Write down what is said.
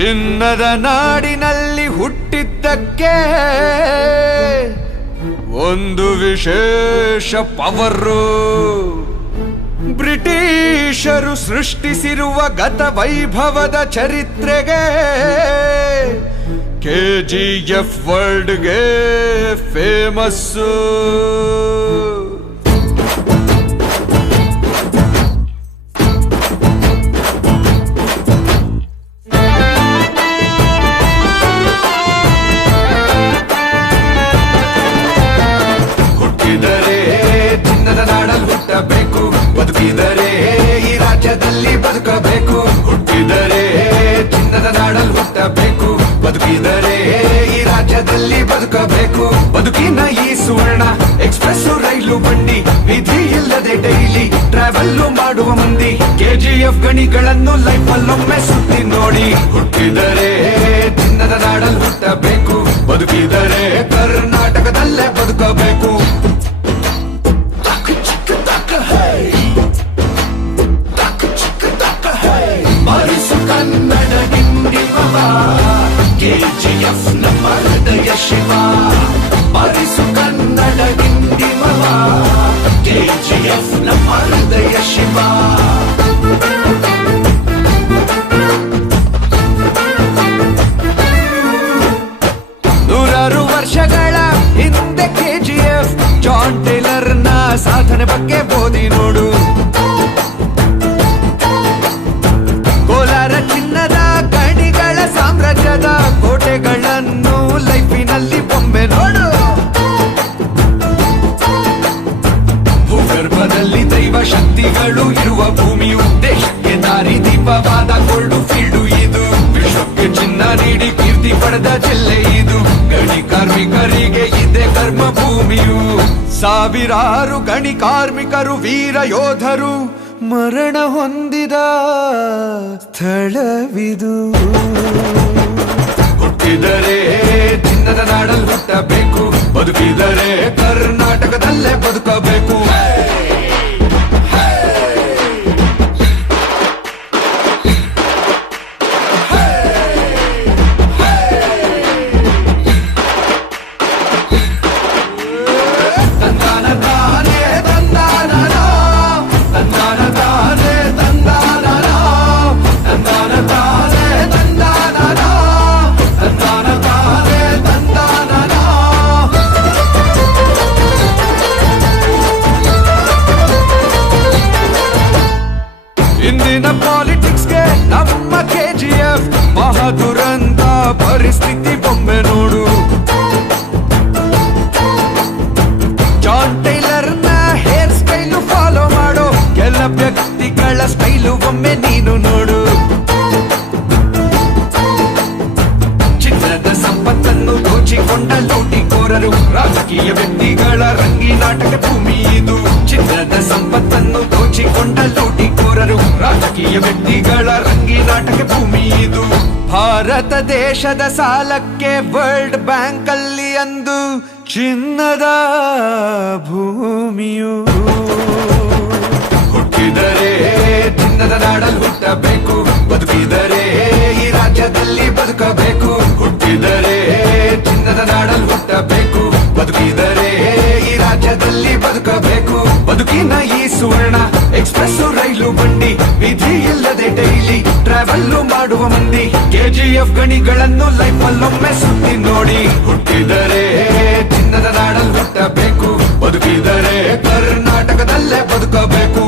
ಚಿನ್ನದ ನಾಡಿನಲ್ಲಿ ಹುಟ್ಟಿದ್ದಕ್ಕೆ ಒಂದು ವಿಶೇಷ ಪವರು. ಬ್ರಿಟಿಷರು ಸೃಷ್ಟಿಸಿರುವ ಗತ ವೈಭವದ ಚರಿತ್ರೆಗೆ KGF ವರ್ಲ್ಡ್ಗೆ ಫೇಮಸ್ಸು. ಹುಟ್ಟಬೇಕು, ಬದುಕಿದರೆ ಈ ರಾಜ್ಯದಲ್ಲಿ ಬದುಕಬೇಕು. ಹುಟ್ಟಿದರೆ ಚಿನ್ನದ ನಾಡಲ್ಲಿ ಹುಟ್ಟಬೇಕು, ಬದುಕಿದರೆ ಈ ರಾಜ್ಯದಲ್ಲಿ ಬದುಕಬೇಕು. ಬದುಕಿನ ಈ ಸುವರ್ಣ ಎಕ್ಸ್ಪ್ರೆಸ್ ರೈಲು ಬಂಡಿ, ವಿಧಿ ಇಲ್ಲದೆ ಡೈಲಿ ಟ್ರಾವೆಲ್ ಮಾಡುವ ಮಂದಿ. KGF ಗಣಿಗಳನ್ನು ಲೈಫ್ ಅಲ್ಲೊಮ್ಮೆ ಸುತ್ತಿ ನೋಡಿ. ಹುಟ್ಟಿದರೆ ಚಿನ್ನದ ನಾಡಲ್ಲಿ ಹುಟ್ಟಬೇಕು, ಬದುಕಿದರೆ ಕರ್ನಾಟಕದಲ್ಲೇ ಬದುಕಬೇಕು. ಬಾರಿಸು ಕನ್ನಡ ಡಿಂಡಿಮವ, KGF ನಮ್ಮ ಹೃದಯ ಶಿವ. ಬಾರಿಸು ಕನ್ನಡ ಡಿಂಡಿಮವ, KGF ನಮ್ಮ ಹೃದಯ ಶಿವ. ನೂರಾರು ವರ್ಷಗಳ ಹಿಂದೆ KGF ಜಾನ್ ಟೇಲರ್ ನ ಸಾಧನೆ ಬಗ್ಗೆ ಓದಿ ನೋಡು. ಕೋಲಾರ ಚಿನ್ನದ ಗಣಿಗಳ ಸಾಮ್ರಾಜ್ಯದ ಕೋಟೆಗಳನ್ನು ಲೈಫಿನಲ್ಲಿ ಒಮ್ಮೆ ನೋಡು. ಭೂಗರ್ಭದಲ್ಲಿ ದೈವ ಶಕ್ತಿಗಳು ಇರುವ ಭೂಮಿಯು, ದೇಶಕ್ಕೆ ದಾರಿ ದೀಪವಾದ ಗೋಲ್ಡ್ ಫೀಲ್ಡು ಇದು. ವಿಶ್ವಕ್ಕೆ ಚಿನ್ನ ನೀಡಿ ಕೀರ್ತಿ ಪಡೆದ ಜಿಲ್ಲೆ ಇದು. ಗಣಿ ಕಾರ್ಮಿಕರಿಗೆ ಇದೆ ಕರ್ಮ ಭೂಮಿಯು. ಸಾವಿರಾರು ಗಣಿ ಕಾರ್ಮಿಕರು ವೀರ ಯೋಧರು ಮರಣ ಹೊಂದಿದ ಸ್ಥಳವಿದು. ಹುಟ್ಟಿದರೆ ಚಿನ್ನದ ನಾಡಲ್ಲಿ ಹುಟ್ಟಬೇಕು, ಬದುಕಿದರೆ ಕರ್ನಾಟಕದಲ್ಲೇ ಬದುಕಬೇಕು. ಇಂದಿನ ಪಾಲಿಟಿಕ್ಸ್ಗೆ ನಮ್ಮ KGF ಮಹಾದುರಂತ ಪರಿಸ್ಥಿತಿ ಒಮ್ಮೆ ನೋಡು. ಜಾನ್ ಟೈಲರ್ ನ ಹೇರ್ ಸ್ಟೈಲು ಫಾಲೋ ಮಾಡೋ ಕೆಲ ವ್ಯಕ್ತಿಗಳ ಸ್ಟೈಲು ಒಮ್ಮೆ ನೀನು ನೋಡು. ಚಿನ್ನದ ಸಂಪತ್ತನ್ನು ದೋಚಿಕೊಂಡ ಲೂಟಿಕೋರರು, ರಾಜಕೀಯ ವ್ಯಕ್ತಿಗಳ ರಂಗಿನಾಟಕ ಭೂಮಿ ಇದು. ಚಿನ್ನದ ಸಂಪತ್ತನ್ನು ದೋಚಿಕೊಂಡ ಲೂಟಿಕೋರರು, ರಾಜಕೀಯ ವ್ಯಕ್ತಿಗಳ ರಂಗಿನಾಟಕ ಭೂಮಿ ಇದು. ಭಾರತ ದೇಶದ ಸಾಲಕ್ಕೆ ವರ್ಲ್ಡ್ ಬ್ಯಾಂಕ್ ಅಲ್ಲಿ ಅಂದು ಚಿನ್ನದ ಭೂಮಿಯು. ಹುಟ್ಟಿದರೆ ಚಿನ್ನದ ನಾಡಲ್ಲಿ ಹುಟ್ಟಬೇಕು, ಬದುಕಿದರೆ ಈ ರಾಜ್ಯದಲ್ಲಿ ಬದುಕಬೇಕು. ಹುಟ್ಟಿದರೆ ಚಿನ್ನದ ನಾಡಲ್ಲಿ ಹುಟ್ಟಬೇಕು, ಬದುಕಿದರೆ ಈ ರಾಜ್ಯದಲ್ಲಿ ಬದುಕಬೇಕು. ಬದುಕಿನ ಈ ಸುವರ್ಣ ಎಕ್ಸ್ಪ್ರೆಸ್ ರೈಲು ಬಂಡಿ, ವಿಧಿ ಇಲ್ಲದೆ ಡೈಲಿ ಟ್ರಾವೆಲ್ ಮಾಡುವ ಮಂದಿ. KGF ಗಣಿಗಳನ್ನು ಲೈಫ್ ಅಲ್ಲೊಮ್ಮೆ ಸುತ್ತಿ ನೋಡಿ. ಹುಟ್ಟಿದರೆ ಚಿನ್ನದ ನಾಡಲ್ಲಿ ಹುಟ್ಟಬೇಕು, ಬದುಕಿದರೆ ಕರ್ನಾಟಕದಲ್ಲೇ ಬದುಕಬೇಕು.